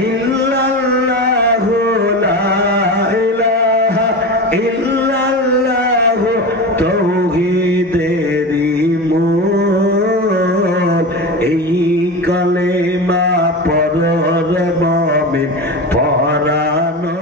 ইল্লাল্লাহু লা ইলাহা ইল্লাল্লাহু তাওহীদেরই মূল এই কালেমা পড়র মুমিন পরানো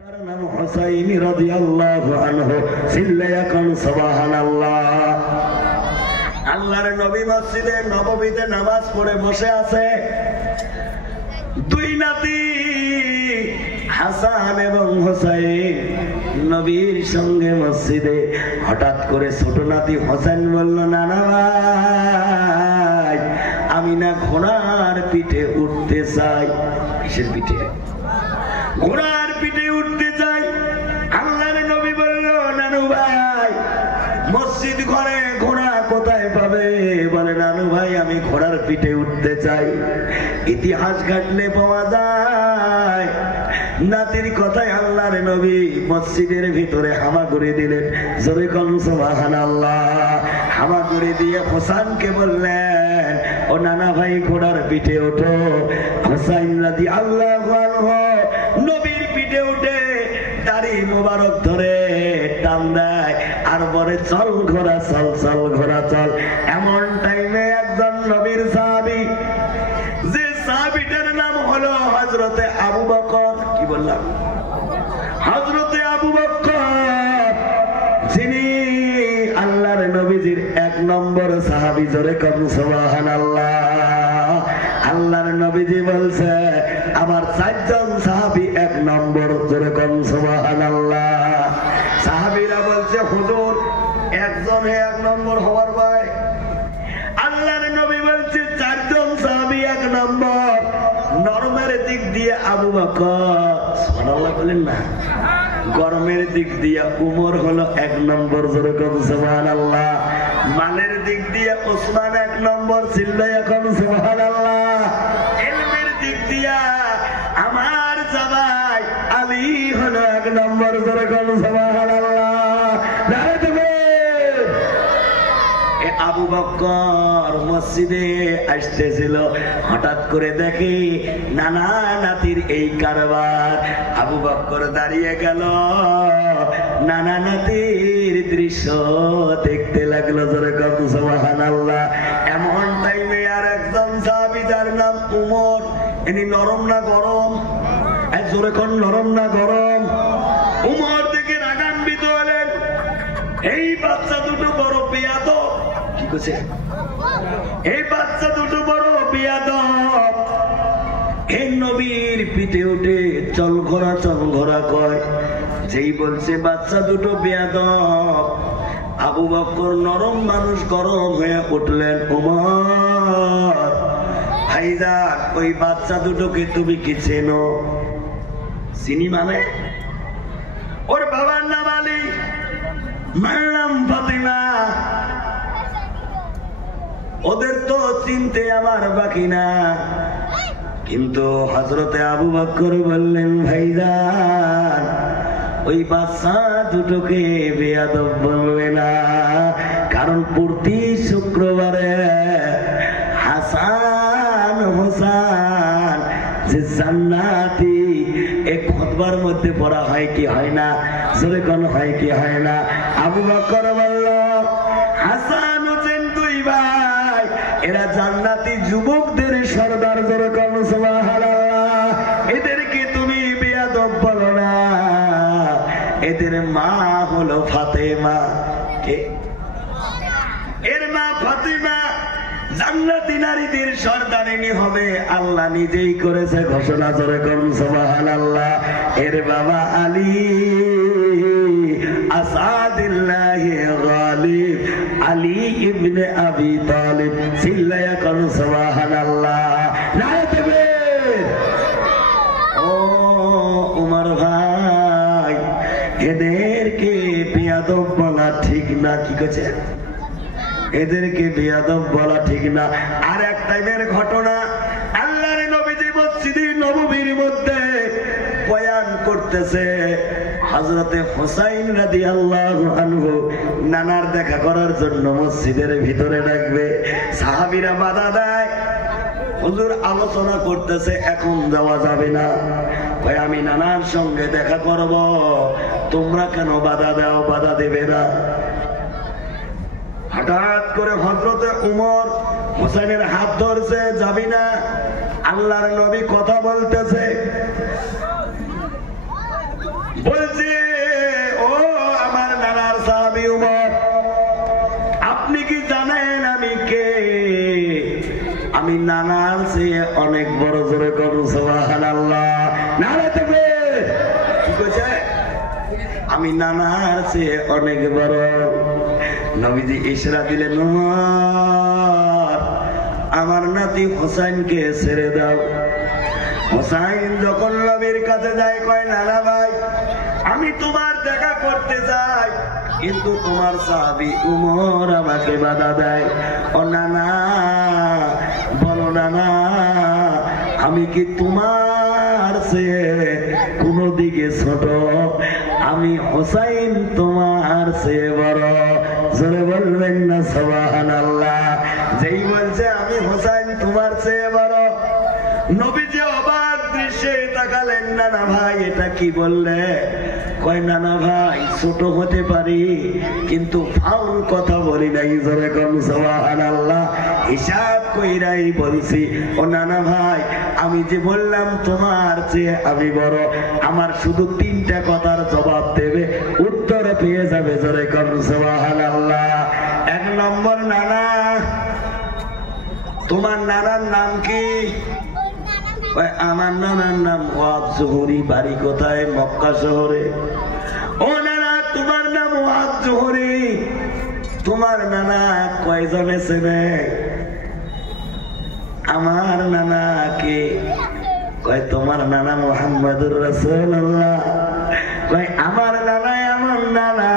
তার নাম হুসাইন রাদিয়াল্লাহু আনহু সিল্লায়া কান সুবহানাল্লাহ। আল্লাহর নবী মসজিদে নববীতে নামাজ পড়ে বসে আছে, দুই নাতি হাসান এবং হুসাইন নবীর সঙ্গে মসজিদে। হঠাৎ করে ছোট নাতি হোসেন বলল, নানা ভাই আমি না ঘোড়ার পিঠে উঠতে চাই। কিসের পিঠে? ঘোড়ার পিঠে উঠতে চাই। আল্লাহর নবী বলল, নানু ভাই মসজিদ ঘরে ঘোড়া কোথায় পাবে? বলে, নানু ভাই আমি ঘোড়ার পিঠে উঠতে চাই। ইতিহাস ঘাটলে পাওয়া যায় নাতির কথায় আল্লাহর নবী মসজিদের ভিতরে হামা করে দিলেন। জোরে কোন সুবহানাল্লাহ। হামা করে দিয়ে হোসেনকে বললেন, ও নানা ভাই ঘোড়ার পিঠে ওঠো। হোসেন রাদিয়াল্লাহু আনহু নবীর পিঠে উঠে দাড়ি মোবারক ধরে টান দেয় আর বলে, চল ঘোড়া চল, চল ঘোড়া চল। এমন টাইমে একজন নবীর সাহাবী, যে সাহাবীটার নাম হলো হযরতে আবু বকর। কি বললাম? হযরতে আবু বকর, যিনি আল্লাহর নবীজির এক নম্বর সাহাবী। জোরে কোন সুবহানাল্লাহ। আল্লাহর নবীজি বলছে আমার চারজন সাহাবী এক নম্বর। জোরে কোন সুবহানাল্লাহ। সাহাবীরা বলছে, হুজুর একজন এক নম্বর হওয়ার ভাই। আল্লাহর নবী বলছে চারজন সাহাবী এক নম্বর। নরমের দিক দিয়ে আবু বকর, সুবহানাল্লাহ বলেন না। গরমের দিক দিয়ে উমর হলো এক নম্বর। জোরে কোন সুবহানাল্লাহ। মালের দিক দিয়ে ওসমান এক নম্বর। চিল্লায়া কোন সুবহানাল্লাহ। ইলমের দিক দিয়া আমার জামাই আলী হলো এক নম্বর। জোরে কোন সুবহানাল্লাহ। আবু বকর মসজিদে আসতেছিল, হঠাৎ করে দেখে নানা নাতির এই কারবার। আবু বকর দাঁড়িয়ে গেল, নানা নাতির দৃশ্য দেখতে লাগলো। জোরে কোন সুবহানাল্লাহ। এমন টাইমে আর একজন সাহাবী, যার নাম উমর। ইনি নরম না গরম? জোরে কোন নরম না গরম? উমর থেকে রাগান্বিত হলেন, এই বাচ্চা দুটো বড় বেয়াদব। কি করছে? এই বাচ্চা দুটো বড় বেয়াদব। এই নবীর পিঠে উঠে চল ঘোড়া চল ঘোড়া কয়। যেই বলছে বাচ্চা দুটো বেয়াদব, আবু বকর নরম মানুষ গরম হয়ে উঠলেন। উমর ভাইজান ওই বাচ্চা দুটোকে তুমি কি চেনো? চিনি মানে? ওর বাবার নাম আলী, মার নাম ফাতিমা। ওদের তো চিনতে আমার বাকি না। কিন্তু হযরতে আবু বকর বললেন, ভাইজান ওই বাচ্চা দুটোকে বেয়াদব বলবে না, কারণ প্রতি শুক্রবারে হাসান হোসেন যে জান্নাতি এই খুতবার মধ্যে পড়া হয় কি হয় না? জোরে কোন হয় কি হয় না? আবু বকর বলল, হাসান হোসেন দুই ভাই, এরা জান্নাতি যুবকদের সর্দার। জোরে কোন সুবহানাল্লাহ। এদেরকে তুমি বেয়াদব বলো না। এদের মা হলো ফাতেমা। কে? এর মা ফাতিমা জান্নাতি নারীদের সর্দারিনী হবে, আল্লাহ নিজেই করেছে ঘোষণা। জোরে কোন সুবহানাল্লাহ। এর বাবা আলী আসাদুল্লাহ গালিব, আলী ইবনে আবি তালিব। চিল্লায়া কোন সুবহানাল্লাহ। নারে তাকবীর। ও উমর ভাই, এদেরকে বেয়াদব বলা ঠিক না। কি কইছে? এদেরকে বেয়াদব বলা ঠিক না। আর এক টাইমের ঘটনা, আল্লাহর নবীজি মসজিদে নববীর মধ্যে বয়ান করতেছে। হযরতে হুসাইন রাদিয়াল্লাহু আনহু নানার দেখা করার জন্য মসজিদের ভিতরে ডাকবে। সাহাবীরা বাধা দেয়, হুজুর আলোচনা করতেছে, এখন যাওয়া যাবে না। কয় আমি নানার সঙ্গে দেখা করব, তোমরা কেন বাধা দাও? বাধা দেবে না। হঠাৎ করে হযরতে উমর হুসাইনের হাত ধরছে, যাবি না। আল্লাহর নবী কথা বলতেছে, বলছে ও আমার নানার সাহাবী উমর, আপনি কি জানেন আমি কে? আমি নানার চেয়ে অনেক বড়। জোরে করুন সুবহানাল্লাহ। নারে তাকবীর। কি কইছে? আমি নানার চেয়ে অনেক বড়। নবীজি ইশারা দিলেন, উমর আমার নাতি হোসেনকে ছেড়ে দাও। হোসেন যখন নবীর কাছে যায়, কয় নানা ভাই আমি তোমার দেখা করতে চাই, কিন্তু তোমার সাহাবী উমর আমাকে বাধা দেয়। ও নানা, বলো নানা, আমি কি তোমার চেয়ে কোনো দিকে ছোট? আমি হোসেন তোমার চেয়ে বড়। জোরে বলবেন না সুবহানাল্লাহ। যেই বলছে আমি হোসেন তোমার চেয়ে বড়, নবীজি অবাক দৃশ্যে তাকালেন। নানা ভাই এটা কি বললে? কয় নানা ভাই ছোট হতে পারি, কিন্তু ফাউল কথা বলি নাই। জোরে কোন সুবহানাল্লাহ। হিসাব কইরাই বলছি। ও নানা ভাই, আমি যে বললাম তোমার চেয়ে আমি বড়, আমার শুধু 3টা কথার জবাব দেবে, উত্তর পেয়ে যাবে। জোরে কোন সুবহানাল্লাহ। 1 নম্বর, নানা তোমার নানার নাম কি? আমার নানার নাম ওয়াদ জোহরি। বাড়ি কোথায়? মক্কা শহরে। ও নানা তোমার নাম ওয়াদ জোহরি, তোমার নানা কয়জনে চেনে? আমার নানা কে? কয় তোমার নানা মুহাম্মদুর রাসূলুল্লাহ। কয় আমার নানা এমন নানা,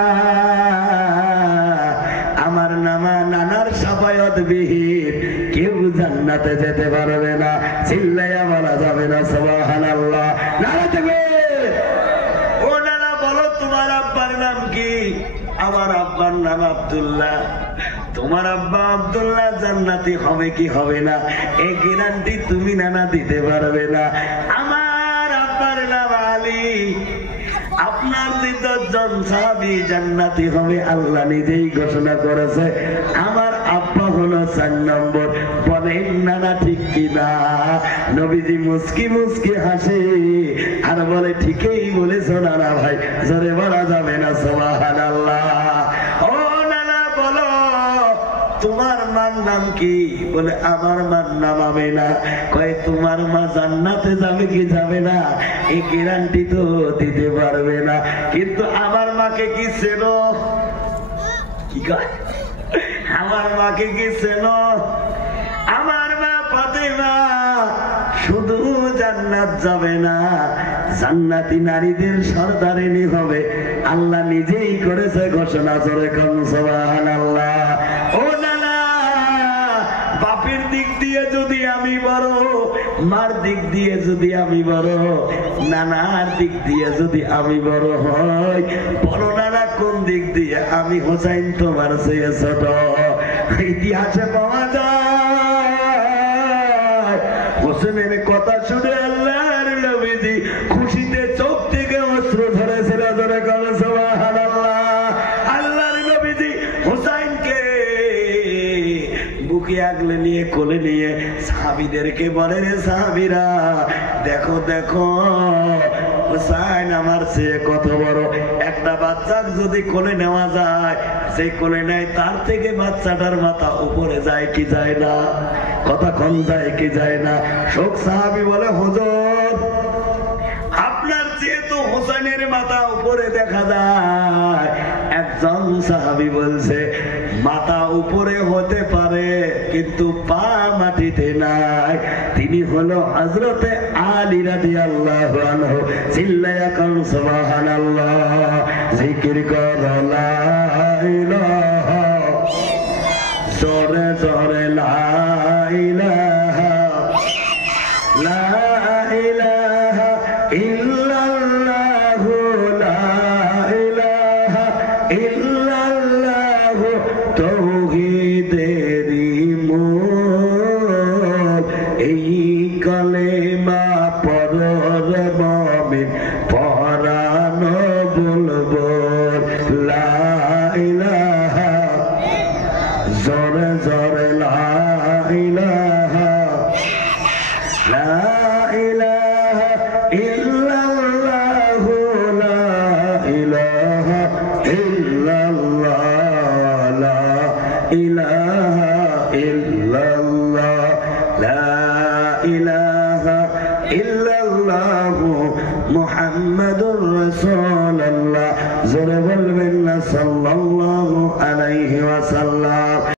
আমার নানার শাফায়াত বিহীন কেউ জান্নাতে যেতে পারবে না। চিল্লাইয়া বলা যাবে না সুবহানাল্লাহ। নারে তাকবীর। ও নানা বলো তোমার আব্বার নাম কি? আমার আব্বার নাম আব্দুল্লাহ। তোমার আব্বা আব্দুল্লাহ জান্নাতি হবে কি হবে না, এই গ্যারান্টি তুমি নানা দিতে পারবে না। আমার আব্বার নাম আলী। আপনার 10জন সাহাবী জান্নাতি হবে আল্লাহ নিজেই ঘোষণা করেছে। আমার আব্বা হলো 4 নম্বর। বলেন নানা ঠিক কিনা? নবীজি মুস্কি মুস্কি হাসে আর বলে ঠিকই বলেছো নানা ভাই। জোরে বলা যাবে না সুবহানাল্লাহ। ও নানা বলো তোমার মার নাম কি? বলে আমার মার নাম আমেনা। কয় তোমার মা জান্নাতে যাবে কি যাবে না এই গ্যারান্টি তো দিতে পারবে না, কিন্তু আমার মাকে কি চেনো? কি কয়? আমার মাকে কি চেনো? আমার মা ফাতেমা শুধু জান্নাত যাবে না, জান্নাতি নারীদের সর্দারিনী হবে। আল্লাহ নিজেই করেছে ঘোষণা। জোরে কোন সুবহানাল্লাহ। ও নানা, বাপের দিক দিয়ে যদি আমি বড়, মার দিক দিয়ে যদি আমি বড়, নানার দিক দিয়ে যদি আমি বড় হই, বড় নানা কোন দিক দিয়ে? আমি হোসেন তোমার চেয়ে ছোট। ইতিহাসে পাওয়া যায় হোসেনের কথা শুনে আল্লাহর নবীজি খুশিতে চোখ থেকে অশ্র ধরেছিল। ধরে করে সুবহানাল্লাহ। আল্লাহর নবীজি হোসেনকে বুকে আগলে নিয়ে কোলে নিয়ে সাহাবীদেরকে বলে, রে সাহাবীরা দেখো দেখো হোসেন আমার চেয়ে কত বড়। একটা বাচ্চাকে যদি কোলে নেওয়া যায়, যে কোলে নেয় তার থেকে বাচ্চাটার মাথা উপরে যায় কি যায় না? কথা কম যায় কি যায় না? শোক সাহাবী বলে, হুজুর আপনার চেয়ে তো হোসেনের মাথা উপরে দেখা যায়। একজন সাহাবী বলছে, মাথা উপরে হতে পারে কিন্তু পা মাটিতে নাই। তিনি হলো হযরতে আলী রাদিয়াল্লাহু আনহু। চিল্লায়া কোন সুবহানাল্লাহ। জিকির করো লা ইলাহা, জোরে জোরে লা ইলাহা, লা ইলাহা ইল্লাল্লাহু, লা ইলাহা ইল্লাল্লাহু তাওহীদেরই মূল। এই কালেমা পড়র মুমিন পরানো বলবো লা ইলাহা জোরে জোরে লা ইলাহা লা ইলাহা ইল্লাল্লাহু লা ইলাহা ইল্লাল্লাহ লা ইলাহা ইল্লাল্লাহ লা ইলাহা ইল্লাল্লাহু মুহাম্মাদুর রাসূলুল্লাহ জোরে বলবেন না সাল্লাল্লাহু